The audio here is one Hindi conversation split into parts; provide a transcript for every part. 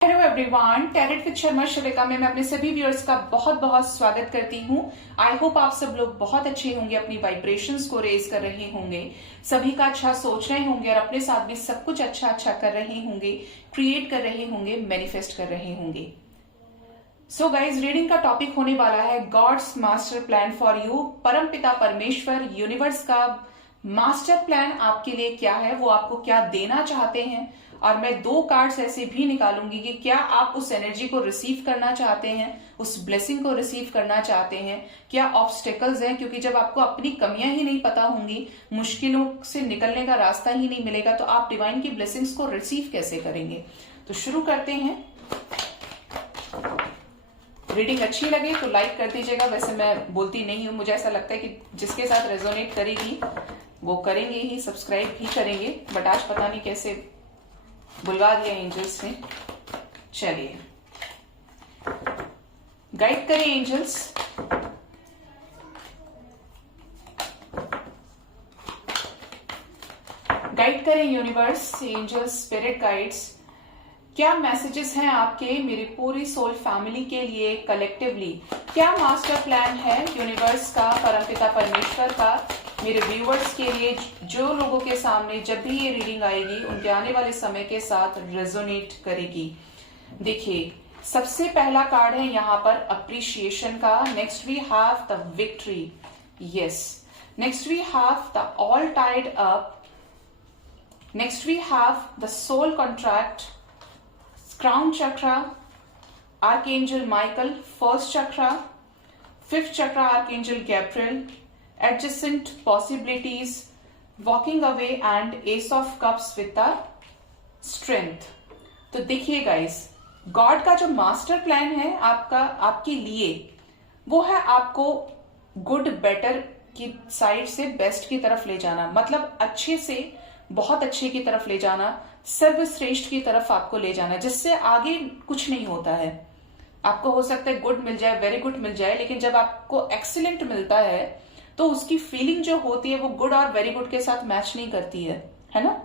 Hello everyone, tarot with Sharma Shivika में मैं अपने सभी व्यूअर्स का बहुत बहुत स्वागत करती हूँ। आई होप आप सब लोग बहुत अच्छे होंगे, अपनी वाइब्रेशंस को रेज कर रहे होंगे, सभी का अच्छा सोच रहे होंगे और अपने साथ भी सब कुछ अच्छा कर रहे होंगे, क्रिएट कर रहे होंगे, मैनिफेस्ट कर रहे होंगे। सो गाइज, रीडिंग का टॉपिक होने वाला है God's master plan for you. परमपिता परमेश्वर, यूनिवर्स का मास्टर प्लान आपके लिए क्या है, वो आपको क्या देना चाहते हैं। और मैं 2 कार्ड्स ऐसे भी निकालूंगी कि क्या आप उस एनर्जी को रिसीव करना चाहते हैं, उस ब्लेसिंग को रिसीव करना चाहते हैं, क्या ऑब्स्टेकल्स हैं। क्योंकि जब आपको अपनी कमियां ही नहीं पता होंगी, मुश्किलों से निकलने का रास्ता ही नहीं मिलेगा, तो आप डिवाइन की ब्लेसिंग्स को रिसीव कैसे करेंगे। तो शुरू करते हैं। रीडिंग अच्छी लगे तो लाइक कर दीजिएगा। वैसे मैं बोलती नहीं हूं, मुझे ऐसा लगता है कि जिसके साथ रेजोनेट करेगी वो करेंगे ही, सब्सक्राइब भी करेंगे, बट आज पता नहीं कैसे बुलवा दिया एंजल्स ने। चलिए, गाइड करें एंजल्स। गाइड करें यूनिवर्स, एंजल्स, स्पिरिट गाइड्स। क्या मैसेजेस हैं आपके मेरे पूरी सोल फैमिली के लिए कलेक्टिवली। क्या मास्टर प्लान है यूनिवर्स का, परमपिता परमेश्वर का मेरे व्यूअर्स के लिए, जो लोगों के सामने जब भी ये रीडिंग आएगी उनके आने वाले समय के साथ रेजोनेट करेगी। देखिए, सबसे पहला कार्ड है यहाँ पर अप्रिशिएशन का। Next we have the victory. Yes, next we have the all tied up. Next we have the soul contract, crown chakra, archangel Michael, first chakra, 5th chakra archangel Gabriel, adjacent possibilities, walking away and ace of cups with the strength। तो देखिए गाइस, गॉड का जो मास्टर प्लान है आपका, आपके लिए, वो है आपको गुड बेटर की साइड से बेस्ट की तरफ ले जाना। मतलब अच्छे से बहुत अच्छे की तरफ ले जाना, सर्वश्रेष्ठ की तरफ आपको ले जाना, जिससे आगे कुछ नहीं होता है। आपको हो सकता है गुड मिल जाए, वेरी गुड मिल जाए, लेकिन जब आपको एक्सीलेंट मिलता है तो उसकी फीलिंग जो होती है वो गुड और वेरी गुड के साथ मैच नहीं करती है ना।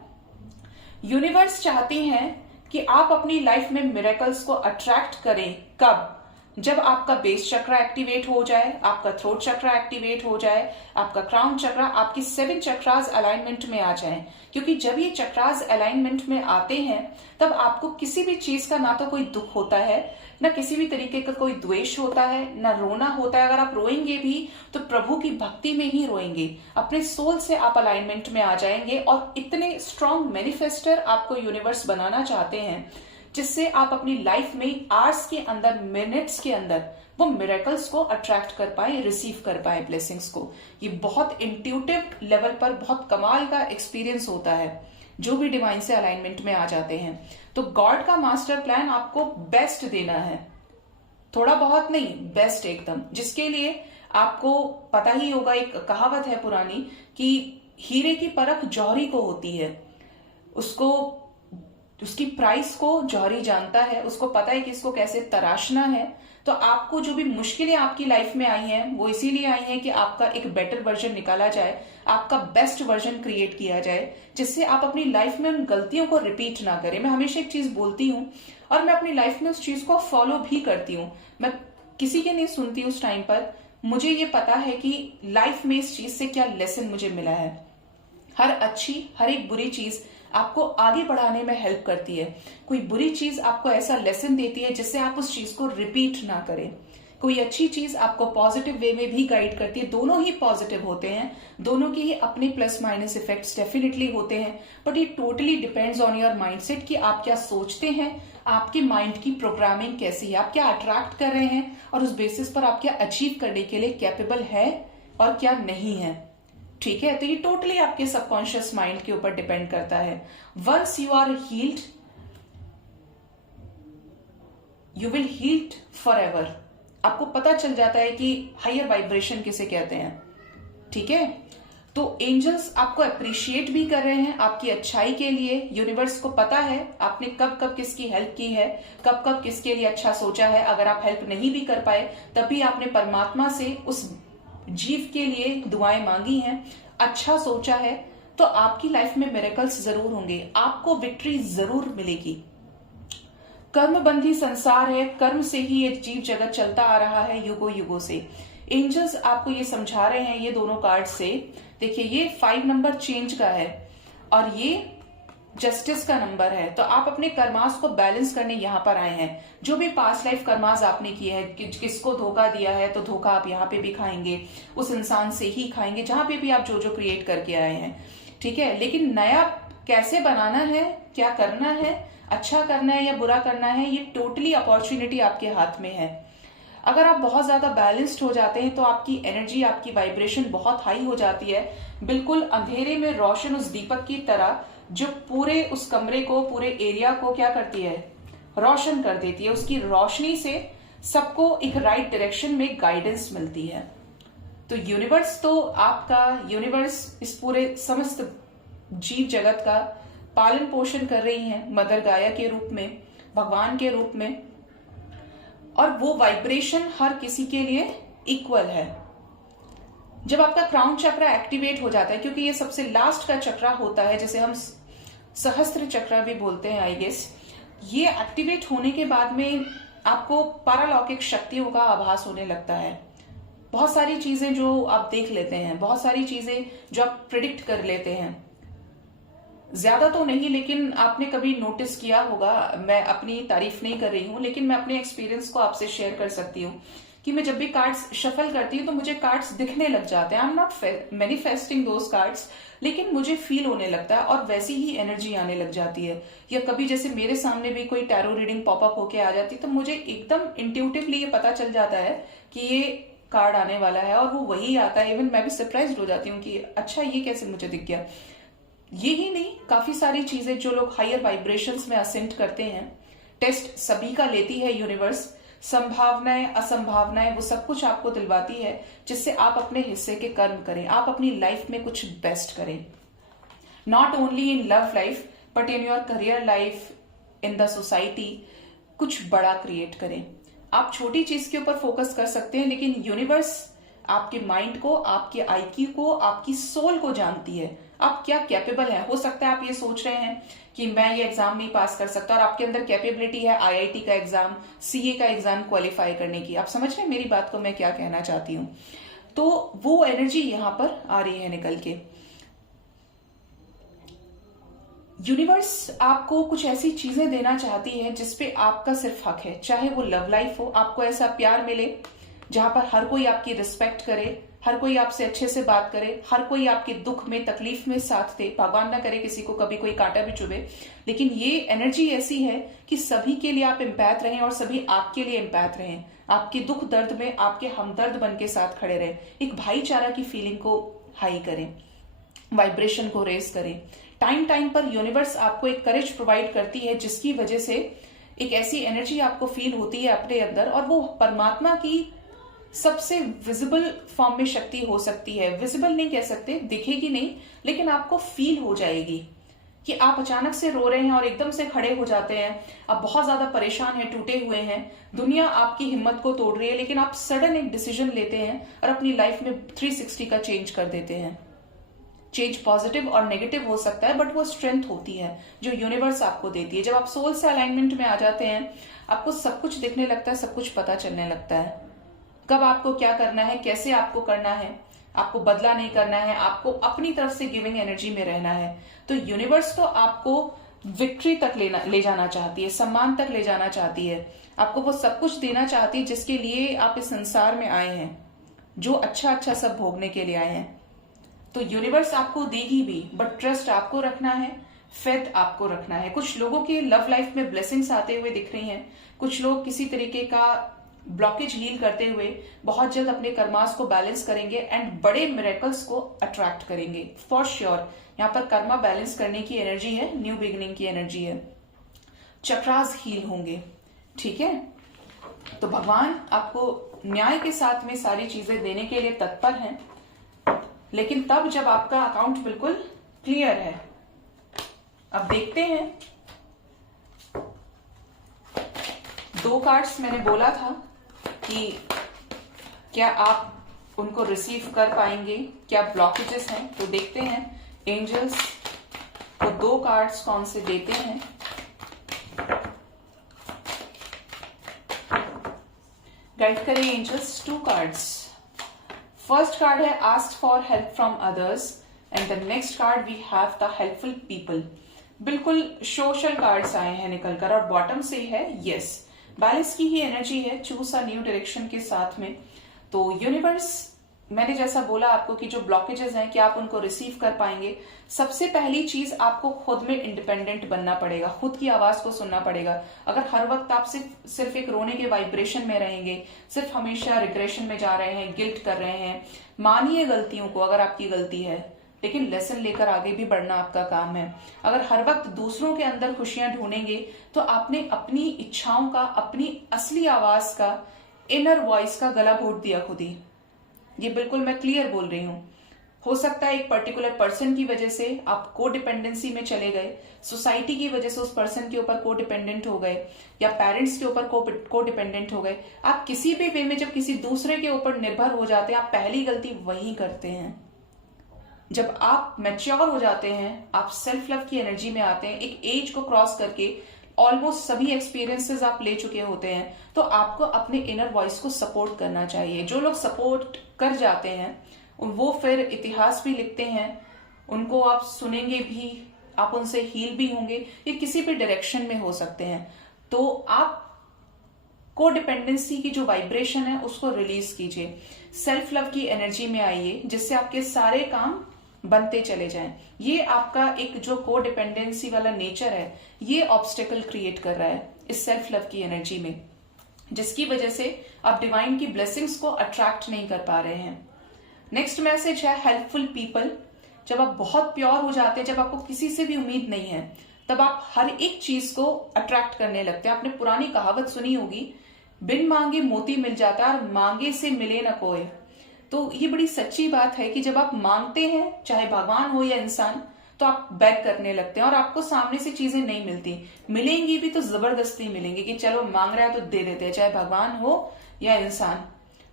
यूनिवर्स चाहती हैं कि आप अपनी लाइफ में मिरेकल्स को अट्रैक्ट करें। कब? जब आपका बेस चक्रा एक्टिवेट हो जाए, आपका थ्रोट चक्रा एक्टिवेट हो जाए, आपका क्राउन चक्रा, आपकी 7 चक्रास अलाइनमेंट में आ जाएं। क्योंकि जब ये चक्रास अलाइनमेंट में आते हैं तब आपको किसी भी चीज का ना तो कोई दुख होता है, ना किसी भी तरीके का कोई द्वेष होता है, ना रोना होता है। अगर आप रोएंगे भी तो प्रभु की भक्ति में ही रोएंगे, अपने सोल से आप अलाइनमेंट में आ जाएंगे। और इतने स्ट्रॉन्ग मैनिफेस्टर आपको यूनिवर्स बनाना चाहते हैं जिससे आप अपनी लाइफ में आवर्स के अंदर, मिनट्स के अंदर वो मिरेकल्स को अट्रैक्ट कर पाए, रिसीव कर पाए ब्लेसिंग्स को। ये बहुत इंट्यूटिव लेवल पर बहुत कमाल का एक्सपीरियंस होता है जो भी डिवाइन से अलाइनमेंट में आ जाते हैं। तो गॉड का मास्टर प्लान आपको बेस्ट देना है, थोड़ा बहुत नहीं, बेस्ट एकदम। जिसके लिए आपको पता ही होगा, एक कहावत है पुरानी कि हीरे की परख जौहरी को होती है। उसको, उसकी प्राइस को जौहरी जानता है, उसको पता है कि इसको कैसे तराशना है। तो आपको जो भी मुश्किलें आपकी लाइफ में आई हैं वो इसीलिए आई हैं कि आपका एक बेटर वर्जन निकाला जाए, आपका बेस्ट वर्जन क्रिएट किया जाए, जिससे आप अपनी लाइफ में उन गलतियों को रिपीट ना करें। मैं हमेशा एक चीज बोलती हूँ और मैं अपनी लाइफ में उस चीज को फॉलो भी करती हूँ। मैं किसी की नहीं सुनती उस टाइम पर। मुझे ये पता है कि लाइफ में इस चीज से क्या लेसन मुझे मिला है। हर अच्छी, हर एक बुरी चीज आपको आगे बढ़ाने में हेल्प करती है। कोई बुरी चीज आपको ऐसा लेसन देती है जिससे आप उस चीज को रिपीट ना करें। कोई अच्छी चीज आपको पॉजिटिव वे में भी गाइड करती है। दोनों ही पॉजिटिव होते हैं, दोनों के ही अपने प्लस माइनस इफेक्ट्स डेफिनेटली होते हैं, बट ये totally depends on your mindset कि आप क्या सोचते हैं, आपके माइंड की प्रोग्रामिंग कैसी है, आप क्या अट्रैक्ट कर रहे हैं और उस बेसिस पर आप क्या अचीव करने के लिए कैपेबल है और क्या नहीं है। ठीक है, तो ये टोटली आपके सबकॉन्शियस माइंड के ऊपर डिपेंड करता है। Once you are healed, you will healed forever. आपको पता चल जाता है कि हायर वाइब्रेशन किसे कहते हैं। ठीक है, तो एंजल्स आपको अप्रिशिएट भी कर रहे हैं आपकी अच्छाई के लिए। यूनिवर्स को पता है आपने कब कब किसकी हेल्प की है, कब कब किसके लिए अच्छा सोचा है। अगर आप हेल्प नहीं भी कर पाए तभी आपने परमात्मा से उस जीव के लिए दुआएं मांगी हैं, अच्छा सोचा है, तो आपकी लाइफ में मिरेकल्स जरूर होंगे, आपको विक्ट्री जरूर मिलेगी। कर्मबंधी संसार है, कर्म से ही ये जीव जगत चलता आ रहा है युगों युगों से। एंजल्स आपको ये समझा रहे हैं ये दोनों कार्ड से। देखिए ये 5 नंबर चेंज का है और ये जस्टिस का नंबर है। तो आप अपने कर्मास को बैलेंस करने यहाँ पर आए हैं। जो भी पास्ट लाइफ कर्मास आपने किए हैं, किसको धोखा दिया है तो धोखा आप यहाँ पे भी खाएंगे, उस इंसान से ही खाएंगे जहां पे भी आप जो जो क्रिएट करके आए हैं, ठीक है। लेकिन नया कैसे बनाना है, क्या करना है, अच्छा करना है या बुरा करना है, ये टोटली अपॉर्चुनिटी आपके हाथ में है। अगर आप बहुत ज्यादा बैलेंस्ड हो जाते हैं तो आपकी एनर्जी, आपकी वाइब्रेशन बहुत हाई हो जाती है, बिल्कुल अंधेरे में रोशन उस दीपक की तरह जो पूरे उस कमरे को, पूरे एरिया को क्या करती है, रोशन कर देती है। उसकी रोशनी से सबको एक राइट डायरेक्शन में गाइडेंस मिलती है। तो यूनिवर्स तो आपका, यूनिवर्स इस पूरे समस्त जीव जगत का पालन पोषण कर रही है मदर गाया के रूप में, भगवान के रूप में, और वो वाइब्रेशन हर किसी के लिए इक्वल है। जब आपका क्राउन चक्र एक्टिवेट हो जाता है, क्योंकि ये सबसे लास्ट का चक्र होता है जिसे हम सहस्त्र चक्र भी बोलते हैं आई गेस, ये एक्टिवेट होने के बाद में आपको पारालौकिक शक्तियों का आभास होने लगता है। बहुत सारी चीजें जो आप देख लेते हैं, बहुत सारी चीजें जो आप प्रिडिक्ट कर लेते हैं, ज्यादा तो नहीं लेकिन आपने कभी नोटिस किया होगा, मैं अपनी तारीफ नहीं कर रही हूं लेकिन मैं अपने एक्सपीरियंस को आपसे शेयर कर सकती हूँ कि मैं जब भी कार्ड्स शफल करती हूँ तो मुझे कार्ड्स दिखने लग जाते हैं। I am not manifesting those cards, लेकिन मुझे फील होने लगता है और वैसी ही एनर्जी आने लग जाती है। या कभी जैसे मेरे सामने भी कोई टैरो रीडिंग पॉपअप होके आ जाती तो मुझे एकदम इंट्यूटिवली ये पता चल जाता है कि ये कार्ड आने वाला है और वो वही आता है। इवन मैं भी सरप्राइज हो जाती हूँ कि अच्छा ये कैसे मुझे दिख गया। ये ही नहीं, काफी सारी चीजें जो लोग हायर वाइब्रेशंस में असेंट करते हैं, टेस्ट सभी का लेती है यूनिवर्स, संभावनाएं असंभावनाएं वो सब कुछ आपको दिलवाती है जिससे आप अपने हिस्से के कर्म करें, आप अपनी लाइफ में कुछ बेस्ट करें। Not only in love life but in your career life, in the society, कुछ बड़ा क्रिएट करें। आप छोटी चीज के ऊपर फोकस कर सकते हैं लेकिन यूनिवर्स आपके माइंड को, आपके आईक्यू को, आपकी सोल को जानती है, आप क्या कैपेबल है। हो सकता है आप ये सोच रहे हैं कि मैं ये एग्जाम नहीं पास कर सकता और आपके अंदर कैपेबिलिटी है आईआईटी का एग्जाम, सीए का एग्जाम क्वालिफाई करने की। आप समझ रहे हैं मेरी बात को, मैं क्या कहना चाहती हूं। तो वो एनर्जी यहां पर आ रही है निकल के। यूनिवर्स आपको कुछ ऐसी चीजें देना चाहती है जिसपे आपका सिर्फ हक है, चाहे वो लव लाइफ हो, आपको ऐसा प्यार मिले जहां पर हर कोई आपकी रिस्पेक्ट करे, हर कोई आपसे अच्छे से बात करे, हर कोई आपके दुख में तकलीफ में साथ दे, भगवान ना करे किसी को कभी कोई कांटा भी चुभे। लेकिन ये एनर्जी ऐसी है कि सभी के लिए आप एम्पैथ रहें और सभी आपके लिए एम्पैथ रहें, आपके दुख दर्द में आपके हमदर्द बन के साथ खड़े रहें, एक भाईचारा की फीलिंग को हाई करें, वाइब्रेशन को रेस करें। टाइम टाइम पर यूनिवर्स आपको एक करेज प्रोवाइड करती है जिसकी वजह से एक ऐसी एनर्जी आपको फील होती है अपने अंदर, और वो परमात्मा की सबसे विजिबल फॉर्म में शक्ति हो सकती है। विजिबल नहीं कह सकते, दिखेगी नहीं, लेकिन आपको फील हो जाएगी कि आप अचानक से रो रहे हैं और एकदम से खड़े हो जाते हैं, आप बहुत ज्यादा परेशान हैं, टूटे हुए हैं, दुनिया आपकी हिम्मत को तोड़ रही है, लेकिन आप सडन एक डिसीजन लेते हैं और अपनी लाइफ में 360 का चेंज कर देते हैं। चेंज पॉजिटिव और नेगेटिव हो सकता है बट वो स्ट्रेंथ होती है जो यूनिवर्स आपको देती है। जब आप सोल से अलाइनमेंट में आ जाते हैं आपको सब कुछ दिखने लगता है, सब कुछ पता चलने लगता है, कब आपको क्या करना है, कैसे आपको करना है, आपको बदला नहीं करना है, आपको अपनी तरफ से गिविंग एनर्जी में रहना है। तो यूनिवर्स तो आपको विक्ट्री तक ले जाना चाहती है, सम्मान तक ले जाना चाहती है, आपको वो सब कुछ देना चाहती है जिसके लिए आप इस संसार में आए हैं, जो अच्छा अच्छा सब भोगने के लिए आए हैं। तो यूनिवर्स आपको देगी भी, बट ट्रस्ट आपको रखना है, फेथ आपको रखना है। कुछ लोगों के लव लाइफ में ब्लेसिंग्स आते हुए दिख रही हैं, कुछ लोग किसी तरीके का ब्लॉकेज हील करते हुए बहुत जल्द अपने कर्मास को बैलेंस करेंगे एंड बड़े मिरेकल्स को अट्रैक्ट करेंगे फॉर श्योर। यहाँ पर कर्मा बैलेंस करने की एनर्जी है, न्यू बिगिनिंग की एनर्जी है, चक्रास हील होंगे, ठीक है। तो भगवान आपको न्याय के साथ में सारी चीजें देने के लिए तत्पर हैं, लेकिन तब जब आपका अकाउंट बिल्कुल क्लियर है। अब देखते हैं, 2 कार्ड्स मैंने बोला था कि क्या आप उनको रिसीव कर पाएंगे, क्या ब्लॉकेजेस हैं, तो देखते हैं एंजल्स को 2 कार्ड्स कौन से देते हैं। गाइड करें एंजल्स 2 कार्ड्स। फर्स्ट कार्ड है ask for help from others and the next card we have the helpful people. बिल्कुल सोशल कार्ड्स आए हैं निकलकर और बॉटम से है यस, बैलेंस की ही एनर्जी है, चूज अ न्यू डायरेक्शन के साथ में। तो यूनिवर्स, मैंने जैसा बोला आपको कि जो ब्लॉकेजेस हैं कि आप उनको रिसीव कर पाएंगे, सबसे पहली चीज आपको खुद में इंडिपेंडेंट बनना पड़ेगा, खुद की आवाज को सुनना पड़ेगा। अगर हर वक्त आप सिर्फ एक रोने के वाइब्रेशन में रहेंगे, सिर्फ हमेशा रिग्रेशन में जा रहे हैं, गिल्ट कर रहे हैं, मानिए गलतियों को अगर आपकी गलती है, लेकिन लेसन लेकर आगे भी बढ़ना आपका काम है। अगर हर वक्त दूसरों के अंदर खुशियां ढूंढेंगे तो आपने अपनी इच्छाओं का, अपनी असली आवाज का, इनर वॉइस का गला घोट दिया खुद ही। ये बिल्कुल मैं क्लियर बोल रही हूं। हो सकता है एक पर्टिकुलर पर्सन की वजह से आप को डिपेंडेंसी में चले गए, सोसाइटी की वजह से उस पर्सन के ऊपर को डिपेंडेंट हो गए, या पेरेंट्स के ऊपर को डिपेंडेंट हो गए। आप किसी भी वे में जब किसी दूसरे के ऊपर निर्भर हो जाते हैं, आप पहली गलती वही करते हैं। जब आप मैच्योर हो जाते हैं, आप सेल्फ लव की एनर्जी में आते हैं, एक एज को क्रॉस करके ऑलमोस्ट सभी एक्सपीरियंसेस आप ले चुके होते हैं, तो आपको अपने इनर वॉइस को सपोर्ट करना चाहिए। जो लोग सपोर्ट कर जाते हैं वो फिर इतिहास भी लिखते हैं, उनको आप सुनेंगे भी, आप उनसे हील भी होंगे, ये किसी भी डायरेक्शन में हो सकते हैं। तो आप को डिपेंडेंसी की जो वाइब्रेशन है उसको रिलीज कीजिए, सेल्फ लव की एनर्जी में आइए, जिससे आपके सारे काम बनते चले जाएं। ये आपका एक जो को डिपेंडेंसी वाला नेचर है, ये ऑब्स्टेकल क्रिएट कर रहा है इस सेल्फ लव की एनर्जी में, जिसकी वजह से आप डिवाइन की ब्लेसिंग्स को अट्रैक्ट नहीं कर पा रहे हैं। नेक्स्ट मैसेज है हेल्पफुल पीपल। जब आप बहुत प्योर हो जाते हैं, जब आपको किसी से भी उम्मीद नहीं है, तब आप हर एक चीज को अट्रैक्ट करने लगते हैं। आपने पुरानी कहावत सुनी होगी, बिन मांगे मोती मिल जाता है और मांगे से मिले न कोई। तो ये बड़ी सच्ची बात है कि जब आप मांगते हैं, चाहे भगवान हो या इंसान, तो आप बैक करने लगते हैं और आपको सामने से चीजें नहीं मिलती। मिलेंगी भी तो जबरदस्ती मिलेंगी कि चलो मांग रहा है तो दे देते हैं, चाहे भगवान हो या इंसान।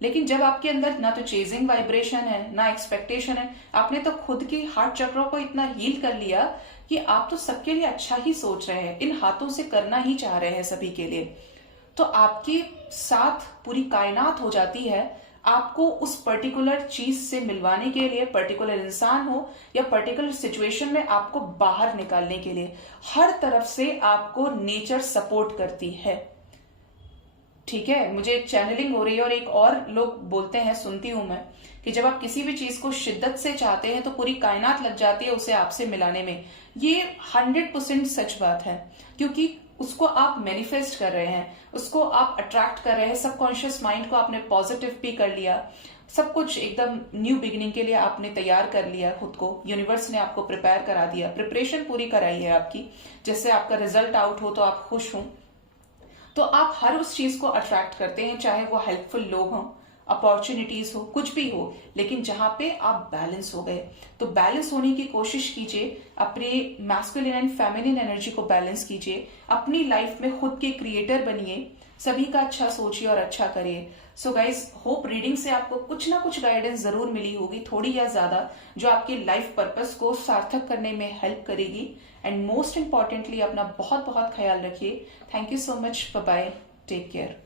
लेकिन जब आपके अंदर ना तो चेजिंग वाइब्रेशन है, ना एक्सपेक्टेशन है, आपने तो खुद के हार्ट चक्रों को इतना हील कर लिया कि आप तो सबके लिए अच्छा ही सोच रहे हैं, इन हाथों से करना ही चाह रहे हैं सभी के लिए। तो आपके साथ पूरी कायनात हो जाती है आपको उस पर्टिकुलर चीज से मिलवाने के लिए, पर्टिकुलर इंसान हो या पर्टिकुलर सिचुएशन में आपको बाहर निकालने के लिए। हर तरफ से आपको नेचर सपोर्ट करती है। ठीक है, मुझे चैनलिंग हो रही है और एक और लोग बोलते हैं, सुनती हूं मैं, कि जब आप किसी भी चीज को शिद्दत से चाहते हैं तो पूरी कायनात लग जाती है उसे आपसे मिलाने में। ये 100% सच बात है, क्योंकि उसको आप मैनिफेस्ट कर रहे हैं, उसको आप अट्रैक्ट कर रहे हैं। सबकॉन्शियस माइंड को आपने पॉजिटिव भी कर लिया, सब कुछ एकदम न्यू बिगिनिंग के लिए आपने तैयार कर लिया खुद को। यूनिवर्स ने आपको प्रिपेयर करा दिया, प्रिपरेशन पूरी कराई है आपकी, जिससे आपका रिजल्ट आउट हो तो आप खुश हों। तो आप हर उस चीज को अट्रैक्ट करते हैं, चाहे वो हेल्पफुल लोग हों, अपॉर्चुनिटीज हो, कुछ भी हो, लेकिन जहां पे आप बैलेंस हो गए। तो बैलेंस होने की कोशिश कीजिए, अपने मैस्कुलिन एंड फेमिनिन एनर्जी को बैलेंस कीजिए, अपनी लाइफ में खुद के क्रिएटर बनिए, सभी का अच्छा सोचिए और अच्छा करिए। सो गाइज, होप रीडिंग से आपको कुछ ना कुछ गाइडेंस जरूर मिली होगी, थोड़ी या ज्यादा, जो आपकी लाइफ पर्पस को सार्थक करने में हेल्प करेगी। एंड मोस्ट इंपॉर्टेंटली अपना बहुत बहुत ख्याल रखिए। Thank you so much, bye bye, take care.